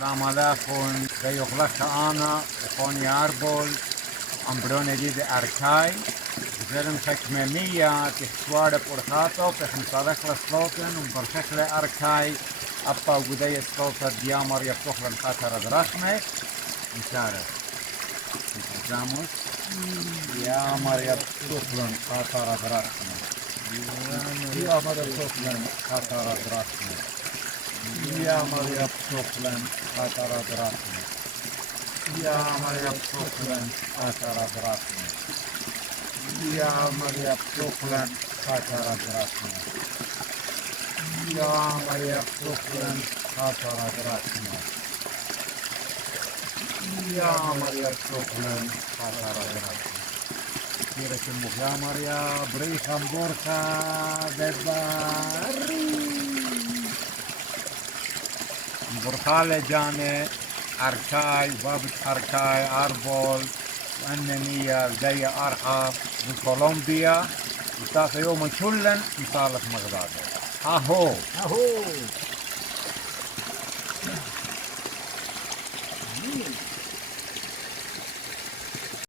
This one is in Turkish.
Ramadafon, Gayochlaka Ana, Foni Arbol, Ambrone di Arkai, Zerem Sekmemia, Tisquare Portato, Pesmsadek Sloten, Perfekle Arkai, Appa Gudaya Slota Diamar Yakochlan Katara Drachme, Misare. Empezamos. Diamar Yakochlan Katara Drachme. Diamar Yakochlan Katara Drachme. Diamar Yakochlan Katara Drachme. Ya Maria Proclan, Katara Drachme. Ya Maria Proclan, Katara Drachme. Ya Maria Proclan, Katara Drachme. Ya Maria Proclan, Katara Drachme. Quiere que Ya Maria Briham Borja de Barri. Borjale Jane. أركاي بابت أركاي أربول وأنني زي أرحى من كولومبيا وتاخي يوم شلن في صالح مغداد أهو